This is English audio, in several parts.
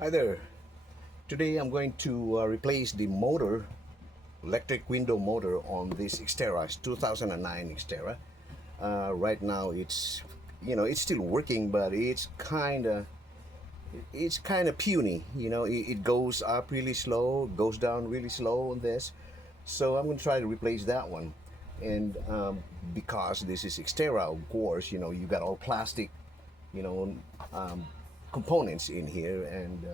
Hi there. Today I'm going to replace the motor, electric window motor on this XTerra. It's 2009 XTerra. Right now it's still working, but it's kind of puny. It goes up really slow, goes down really slow on this. So I'm going to try to replace that one. And because this is XTerra, of course, you got all plastic, you know, um, components in here, and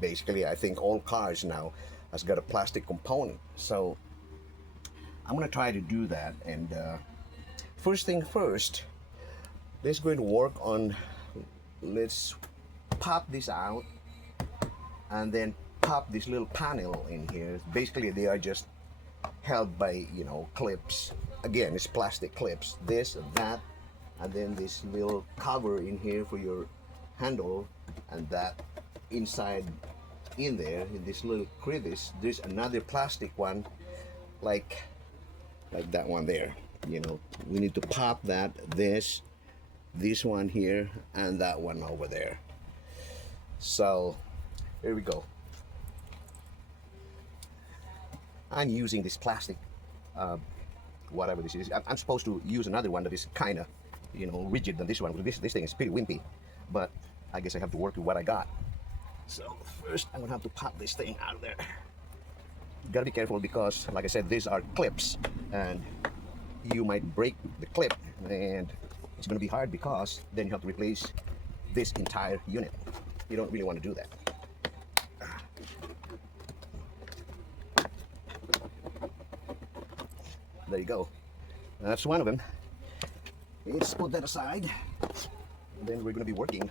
basically I think all cars now has got a plastic component. So I'm gonna try to do that, and first thing first, let's go to work on, let's pop this out and then pop this little panel in here. Basically they are just held by clips. Again, it's plastic clips, this and that, and then this little cover in here for your handle, and that inside in there in this little crevice there's another plastic one like that one there. We need to pop that, this one here and that one over there. So here we go. I'm using this plastic, whatever this is. I'm supposed to use another one that is kind of rigid than this one, because this thing is pretty wimpy, but I guess I have to work with what I got. So first I'm gonna have to pop this thing out of there. You gotta be careful because, like I said, these are clips and you might break the clip, and it's gonna be hard because then you have to replace this entire unit. You don't really want to do that. There you go. That's one of them. Let's put that aside. And then we're gonna be working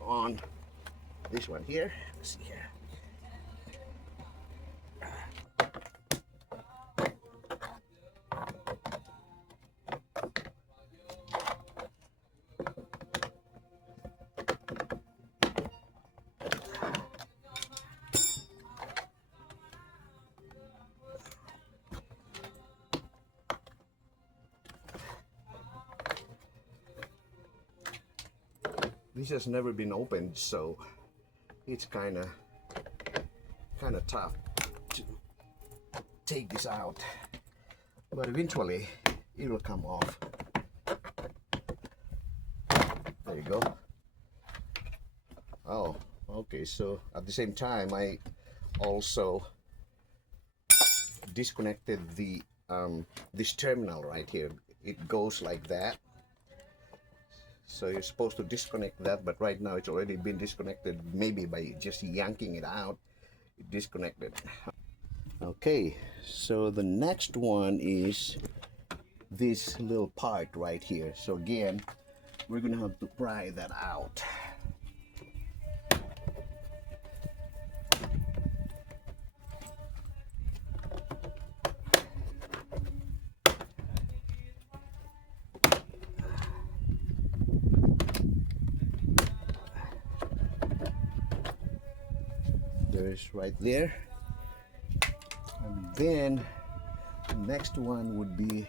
on this one here. Let's see here. This has never been opened, so it's kind of tough to take this out, but eventually it will come off. There you go. Oh, okay, so at the same time I also disconnected the this terminal right here. It goes like that. So you're supposed to disconnect that, but right now it's already been disconnected, maybe by just yanking it out, it disconnected. Okay, so the next one is this little part right here. So again, we're gonna have to pry that out. There's right there. And then the next one would be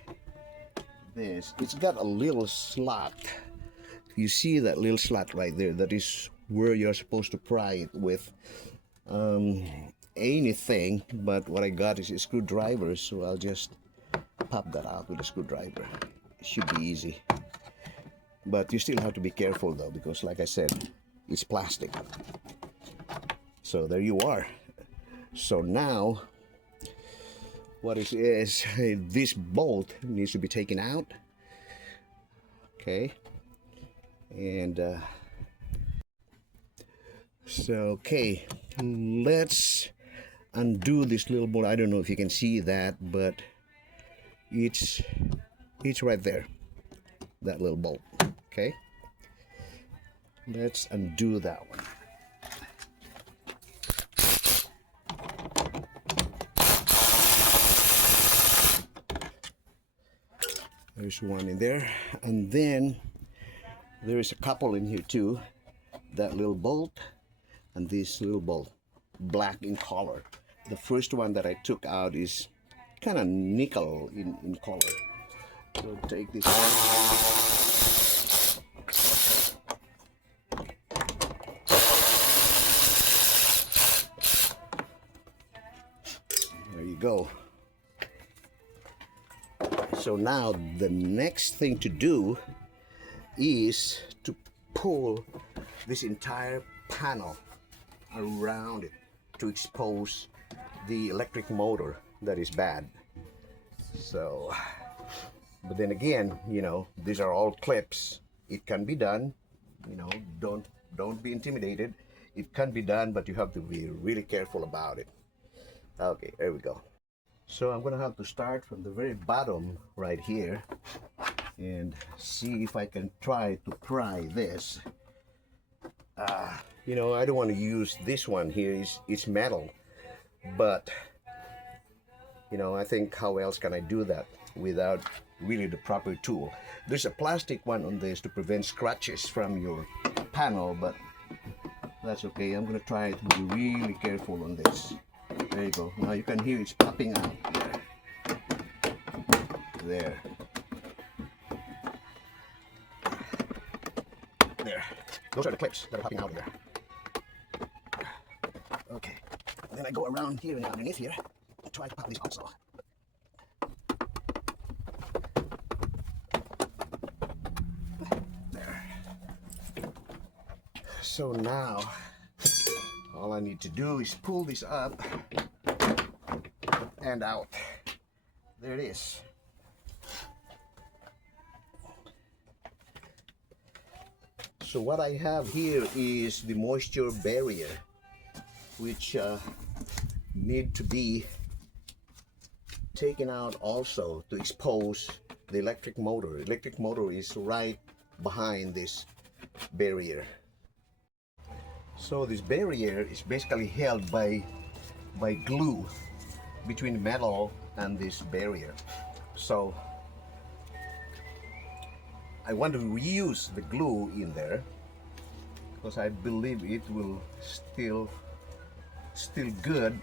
this. It's got a little slot. You see that little slot right there? That is where you're supposed to pry it with anything, but what I got is a screwdriver, so I'll just pop that out with a screwdriver. It should be easy, but you still have to be careful though, because like I said, it's plastic. So there you are. So now what is this bolt needs to be taken out. Okay, and so okay, let's undo this little bolt. I don't know if you can see that, but it's right there, that little bolt. Okay, let's undo that one. There's one in there, and then there is a couple in here too. That little bolt and this little bolt, black in color. The first one that I took out is kind of nickel in color. So take this out. go. So now the next thing to do is to pull this entire panel around it to expose the electric motor that is bad. So, but then again, you know, these are all clips. It can be done, you know, don't be intimidated. It can be done, but you have to be really careful about it. Okay, there we go. So I'm gonna have to start from the very bottom right here and see if I can try to pry this. You know, I don't want to use this one here. It's metal, but you know, I think how else can I do that without really the proper tool? There's a plastic one on this to prevent scratches from your panel, but that's okay. I'm gonna try to be really careful on this. There you go. Now you can hear it's popping out there. There. Those are the clips that are popping out there. Okay. And then I go around here and underneath here and try to pop this also. There. So now all I need to do is pull this up and out. There it is. So what I have here is the moisture barrier, which need to be taken out also to expose the electric motor. Electric motor is right behind this barrier. So this barrier is basically held by glue between the metal and this barrier. So I want to reuse the glue in there because I believe it will still good.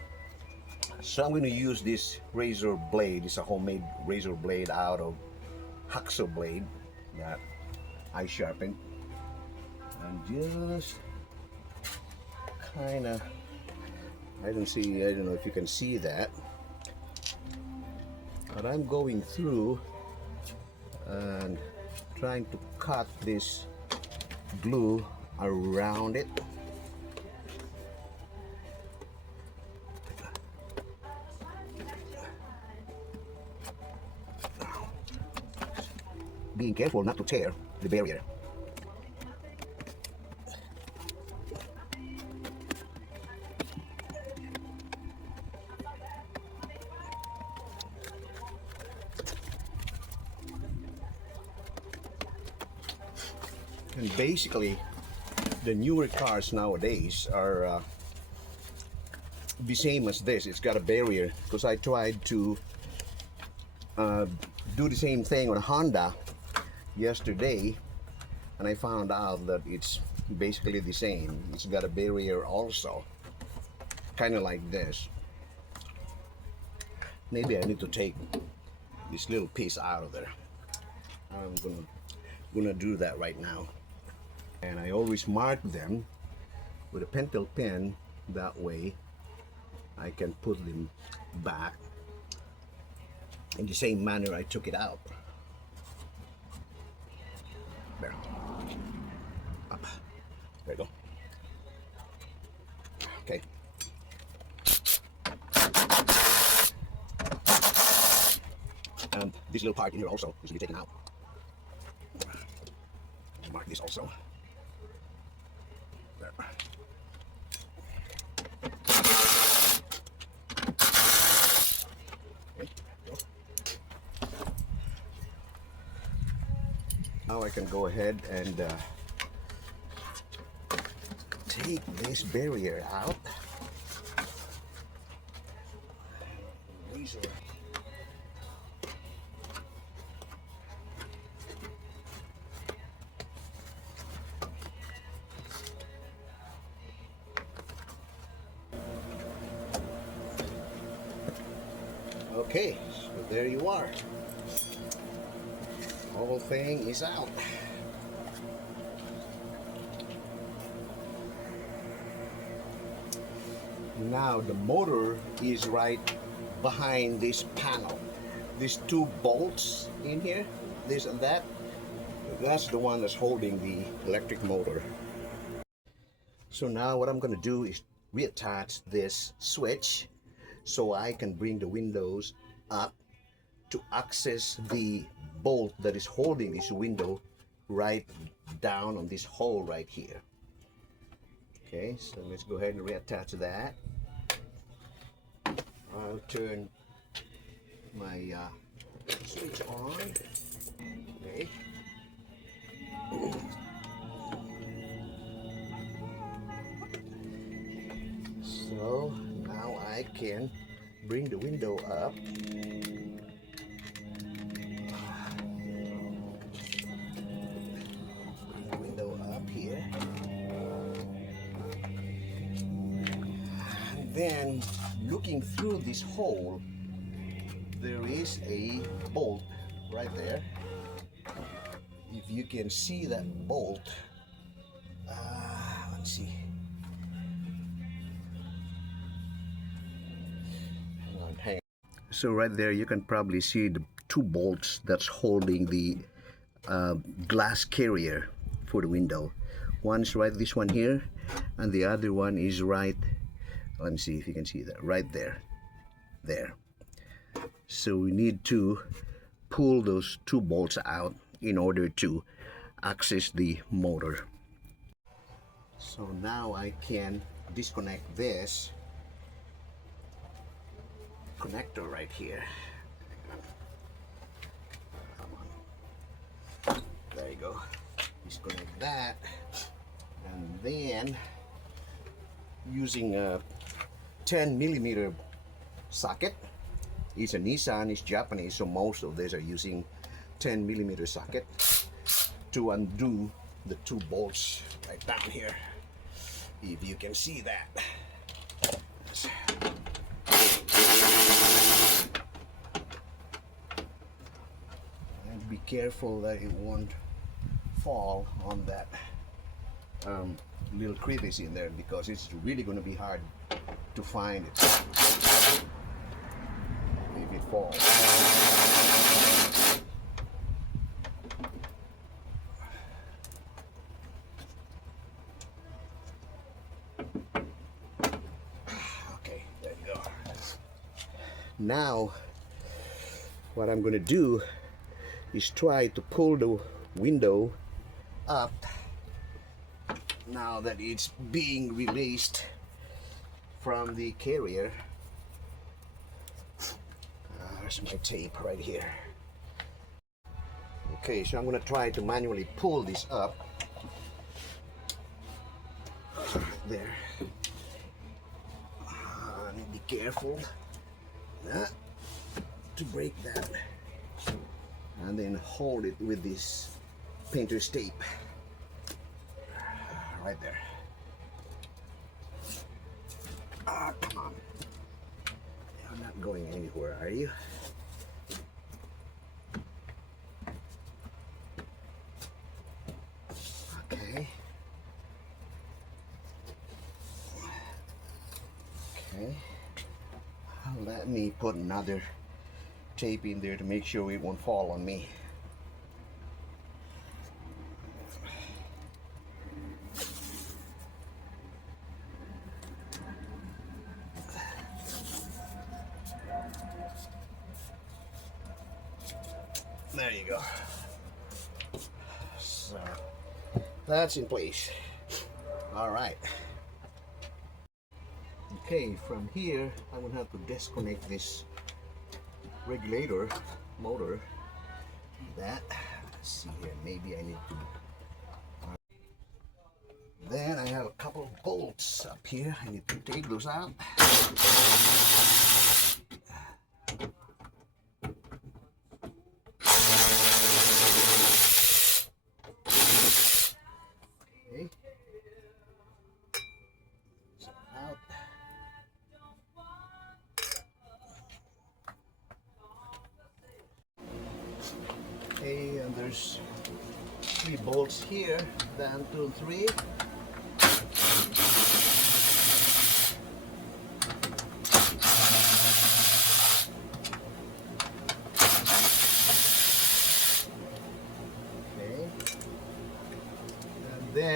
So I'm going to use this razor blade. It's a homemade razor blade out of hacksaw blade that I sharpened, and just kind of, I don't know if you can see that, but I'm going through and trying to cut this glue around it. Being careful not to tear the barrier. And basically, the newer cars nowadays are the same as this. It's got a barrier, because I tried to do the same thing on a Honda yesterday, and I found out that it's basically the same. It's got a barrier also, kind of like this. Maybe I need to take this little piece out of there. I'm gonna do that right now. And I always mark them with a pentel pen, that way I can put them back in the same manner I took it out. There. Up. There you go. Okay. And this little part in here also is to be taken out. Mark this also. There. Okay. Now I can go ahead and take this barrier out. Razor. Okay, so there you are. The whole thing is out. Now the motor is right behind this panel. These two bolts in here, this and that, that's the one that's holding the electric motor. So now what I'm going to do is reattach this switch so I can bring the windows up to access the bolt that is holding this window right down on this hole right here. Okay, so let's go ahead and reattach that. I'll turn my switch on. Okay. So now I can bring the window up. Bring the window up here. And then looking through this hole, there is a bolt right there. If you can see that bolt, let's see. Hang on. So right there, you can probably see the two bolts that's holding the glass carrier for the window. One's right, this one here, and the other one is right. Let me see if you can see that right there. There. So we need to pull those two bolts out in order to access the motor. So now I can disconnect this connector right here. Come on. There you go. Disconnect that, and then using a 10mm socket. It's a Nissan, it's Japanese, so most of these are using 10mm socket to undo the two bolts right down here. If you can see that. And be careful that it won't fall on that little crevice in there, because it's really going to be hard to find it if it falls. Okay, there you go. Now what I'm going to do is try to pull the window up now that it's being released from the carrier. There's my tape right here. Okay, so I'm going to try to manually pull this up. There. Be careful not to break that. And then hold it with this painter's tape. Right there. Come on. You're not going anywhere, are you? Okay. Okay. Let me put another tape in there to make sure it won't fall on me. There you go. So that's in place. All right. Okay, from here I'm gonna have to disconnect this regulator motor. That. Let's see here. Maybe I need to. Then I have a couple of bolts up here. I need to take those out. Okay, and there's 3 bolts here, then 2 and 3.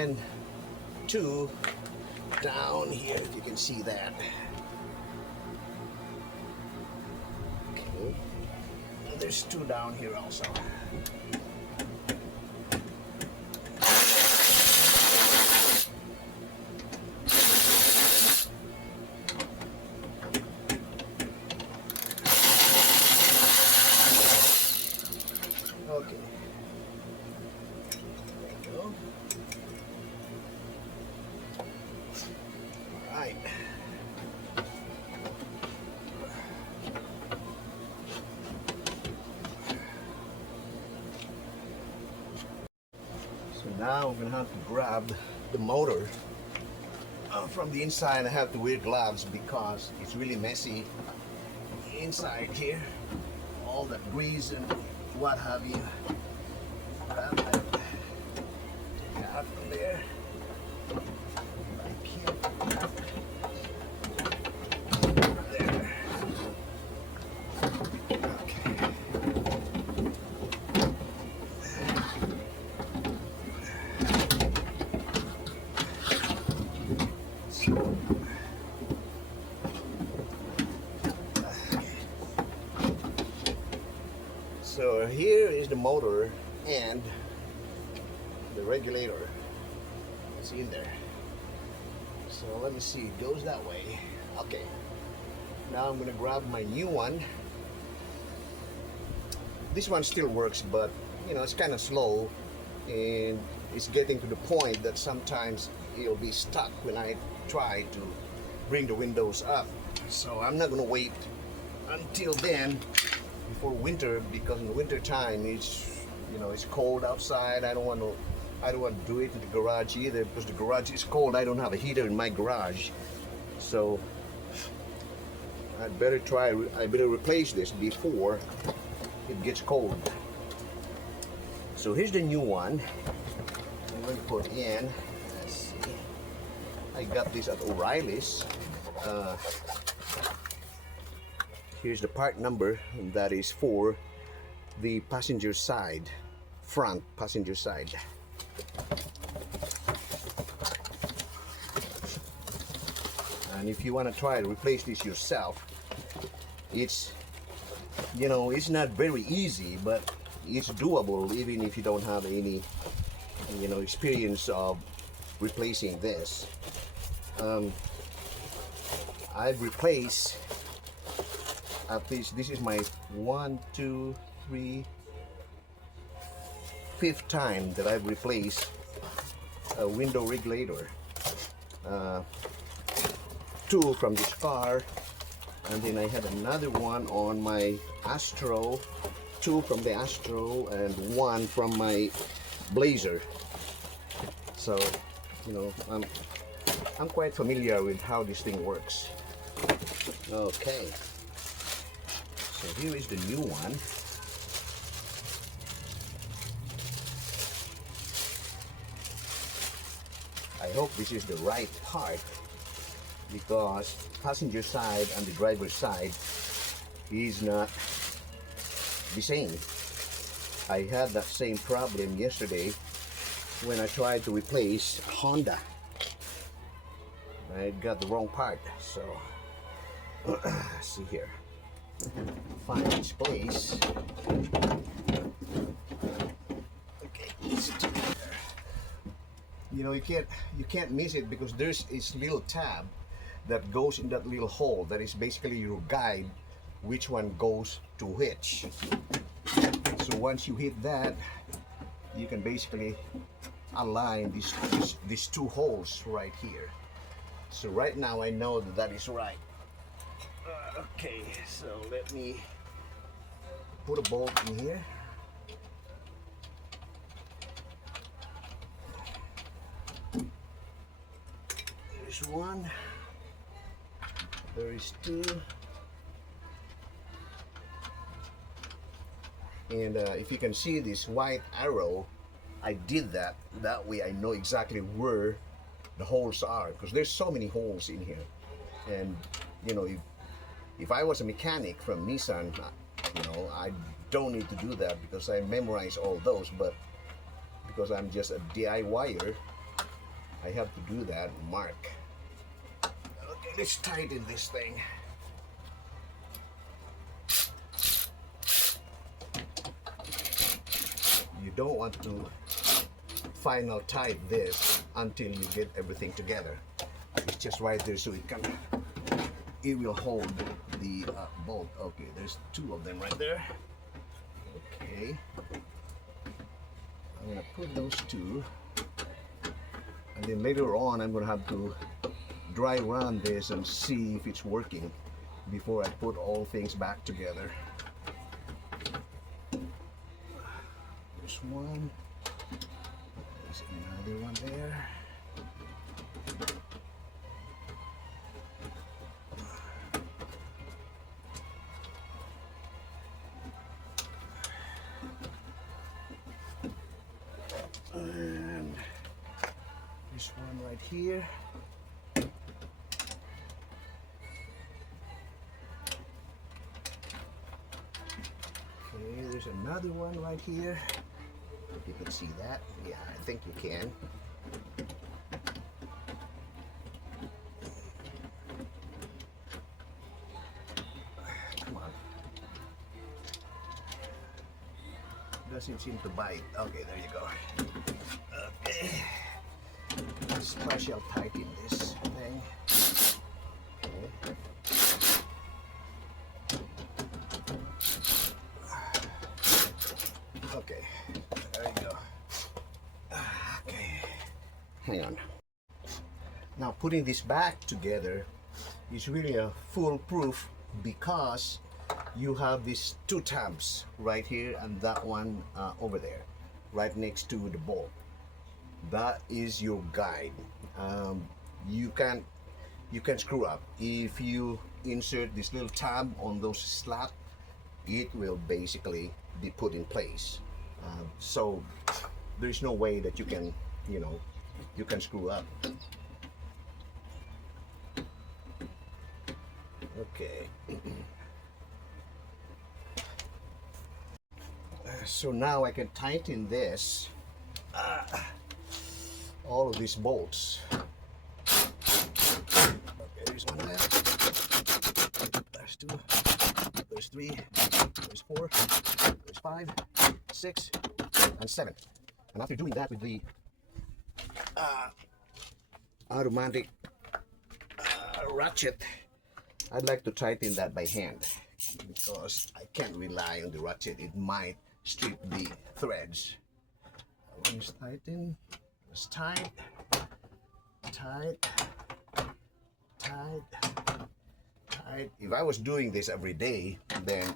and two down here, if you can see that. Okay, and there's two down here also. Okay, there we go. All right. So now I'm gonna have to grab the motor from the inside. I have to wear gloves because it's really messy inside here. All that grease and what have you. Grab that. Take it out from there. Like here. There. Okay. So here is the motor and the regulator. It's in there. So let me see, it goes that way. Okay. Now I'm gonna grab my new one. This one still works, but you know, it's kind of slow and it's getting to the point that sometimes it'll be stuck when I try to bring the windows up. So I'm not gonna wait until then before winter, because in the winter time it's, you know, it's cold outside. I don't want to do it in the garage either, because the garage is cold. I don't have a heater in my garage, so I better replace this before it gets cold. So here's the new one. I'm going to put in. Let's see. I got this at O'Reilly's. Here's the part number, and that is for the passenger side, front passenger side. And if you want to try to replace this yourself, it's, you know, it's not very easy, but it's doable even if you don't have any, you know, experience of replacing this. I've replaced at least, this is my 5th time that I've replaced a window regulator. 2 from this car, and then I had another one on my Astro, 2 from the Astro, and 1 from my Blazer. So, you know, I'm quite familiar with how this thing works. Okay. So here is the new one. I hope this is the right part, because passenger side and the driver's side is not the same. I had that same problem yesterday when I tried to replace a Honda. I got the wrong part, so see here. Find its place. Okay, it's together. You know, you can't miss it, because there's this little tab that goes in that little hole. That is basically your guide, which one goes to which. So once you hit that, you can basically align these 2 holes right here. So right now I know that that is right. Okay, so let me put a bolt in here. There's 1. There is 2. And if you can see this white arrow, I did that. That way I know exactly where the holes are, because there's so many holes in here. And you know, if I was a mechanic from Nissan, you know, I don't need to do that because I memorize all those. But because I'm just a DIYer, I have to do that mark. Okay, let's tighten this thing. You don't want to final tight this until you get everything together. It's just right there so it will hold the bolt. Okay, there's two of them right there. Okay, I'm gonna put those two, and then later on I'm gonna have to dry run this and see if it's working before I put all things back together. There's one. There's another one there. And this one right here. Okay, there's another one right here. If you can see that. Yeah, I think you can. Come on. Doesn't seem to bite. Okay, there you go. Okay. Special tighten this thing. Okay. Okay, there you go. Okay. Hang on. Now putting this back together is really a foolproof because you have these two tabs right here and that one over there, right next to the bolt. That is your guide. You can screw up if you insert this little tab on those slats. It will basically be put in place. So there's no way that you can, you can screw up. Okay. So now I can tighten this, all of these bolts. Okay, there's one there. There's two. There's three. There's four. There's 5, 6, and 7. And after doing that with the automatic ratchet, I'd like to tighten that by hand because I can't rely on the ratchet. It might strip the threads. One is tighten. It's tight, tight, tight, tight. If I was doing this every day, then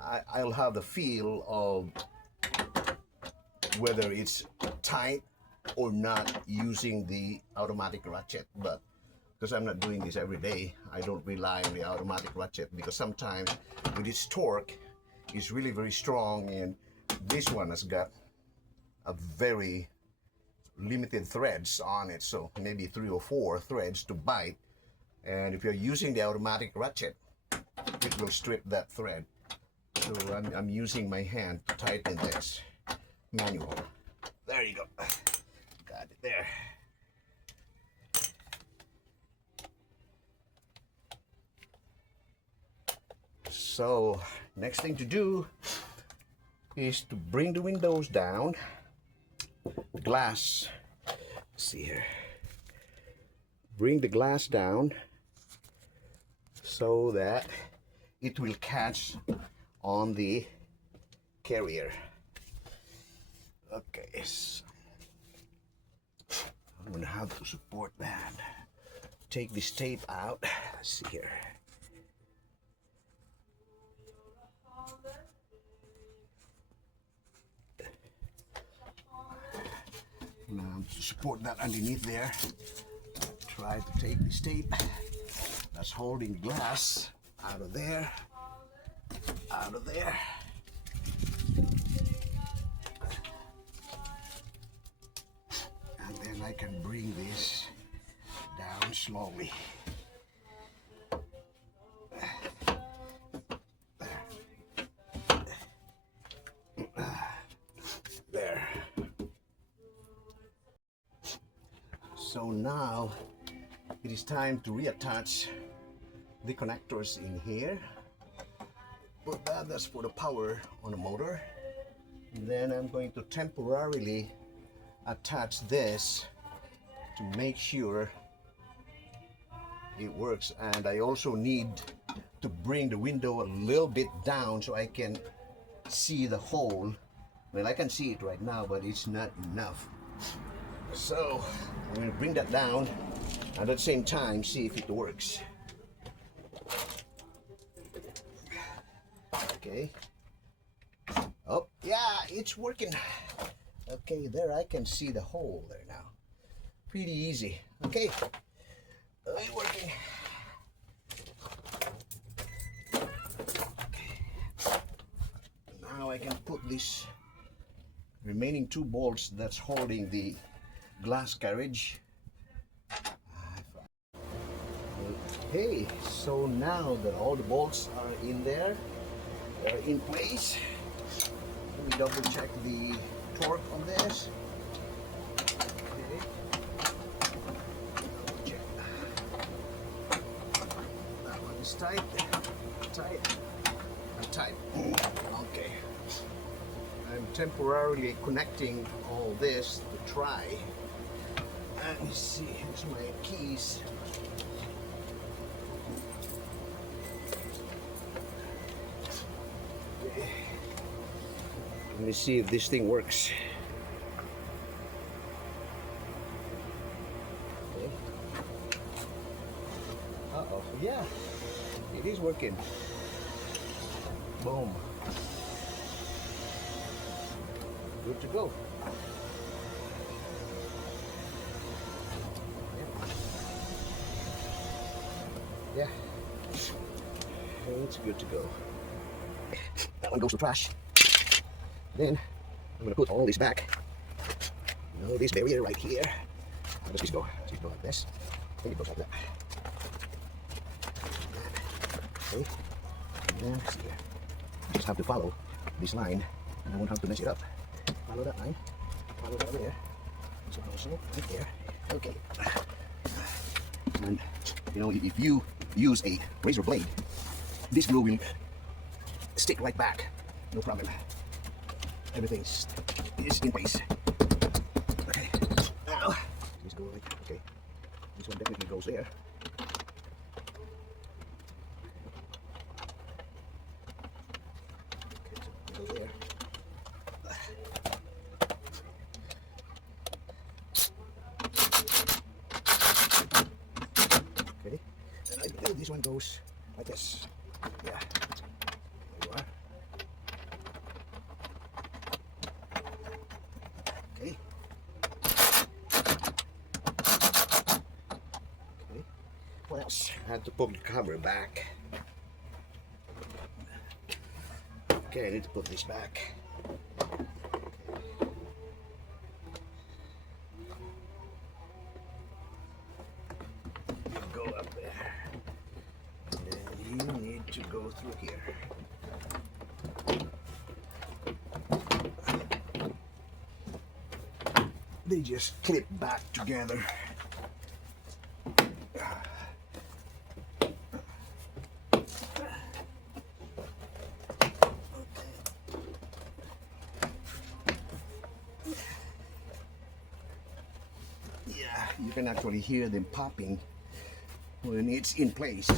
I'll have the feel of whether it's tight or not using the automatic ratchet. But because I'm not doing this every day, I don't rely on the automatic ratchet because sometimes with its torque, it's really very strong, and this one has got a very limited threads on it, so maybe 3 or 4 threads to bite. And if you're using the automatic ratchet, it will strip that thread. So I'm using my hand to tighten this manual. There you go. Got it there. So next thing to do is to bring the windows down. The glass, let's see here. Bring the glass down so that it will catch on the carrier. Okay, so I'm gonna have to support that. Take this tape out. Let's see here. Now to support that underneath there, try to take this tape that's holding glass out of there, out of there. And then I can bring this down slowly. There. now it is time to reattach the connectors in here. But that's for the power on the motor. And then I'm going to temporarily attach this to make sure it works. And I also need to bring the window a little bit down so I can see the hole. Well, I can see it right now, but it's not enough. So I'm going to bring that down and at the same time see if it works. Okay. Oh, yeah, it's working. Okay, there I can see the hole there now. Pretty easy. Okay, it's working. Okay. Now I can put this remaining 2 bolts that's holding the glass carriage. Okay, so now that all the bolts are in there, they're in place. Let me double check the torque on this. Okay. Check. That one is tight, and tight. Okay. I'm temporarily connecting all this to try. Let me see, here's my keys. Okay. Let me see if this thing works. Okay. Uh-oh, yeah, it is working. Boom. Good to go. Yeah, it's good to go. That one goes to trash. Then I'm gonna put all this back. You know, this barrier right here. How does this go? Does it go like this? I think it goes like that. Okay. And then see here. Just have to follow this line, and I won't have to mess it up. Follow that line. Follow that there. So also right there. Okay. And you know, if you use a razor blade, this glue will stick right back. No problem. Everything is in place. Okay. Now, this go like okay. This one definitely goes there. Okay, so it goes there. Okay. And I believe this one goes like this. Yeah. There you are. Okay. Okay. What else? I had to put the cover back. Okay, I need to put this back. Go up there. And then you need to go through here. They just clip back together. Yeah, you can actually hear them popping when it's in place.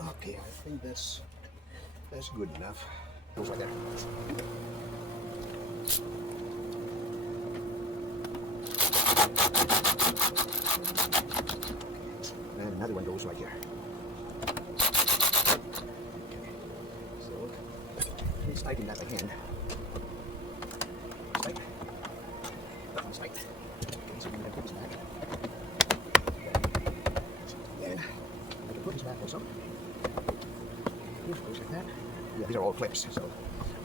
Okay, I think that's good enough. Goes right there. And another one goes right here. Okay. So let's tighten that again. It's tight. That one's tight. Okay, so we're gonna put this back. Then I can put this back also. Goes like that. Yeah, these are all clips, so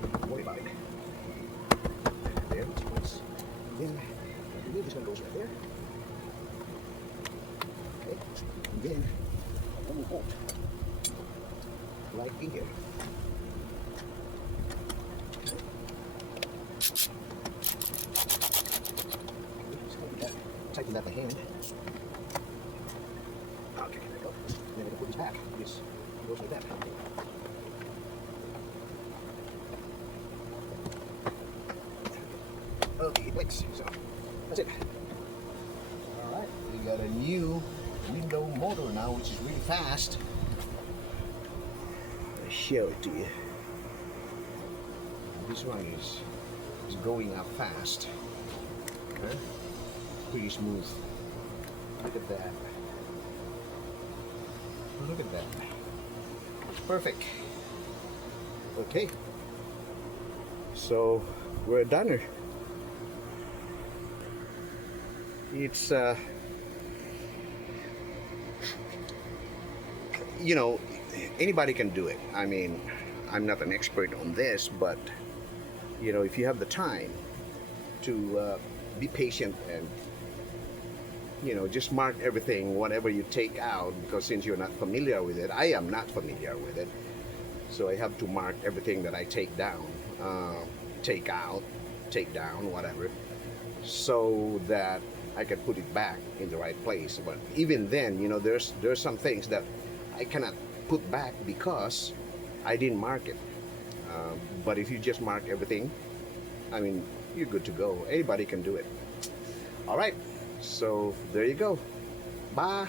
don't worry about it. There, let's place. Then I believe this one goes right there. Okay, and then one more bolt, right in here. Okay. tighten that by hand. Okay, there we go. Then we can put this back. This goes like that. Okay, it clicks. So that's it. All right, we got a new window motor now, which is really fast. I'll show it to you. This one is going up fast. Okay. Pretty smooth. Look at that. Look at that. Perfect. Okay. So we're done. It's you know, anybody can do it. I mean, I'm not an expert on this, but you know, if you have the time to be patient and you know, just mark everything, whatever you take out, because since you're not familiar with it, I am not familiar with it, so I have to mark everything that I take down, take out, take down, whatever, so that I can put it back in the right place. But even then, you know, there's some things that I cannot put back because I didn't mark it. But if you just mark everything, I mean, you're good to go. Anybody can do it. All right, so there you go. Bye.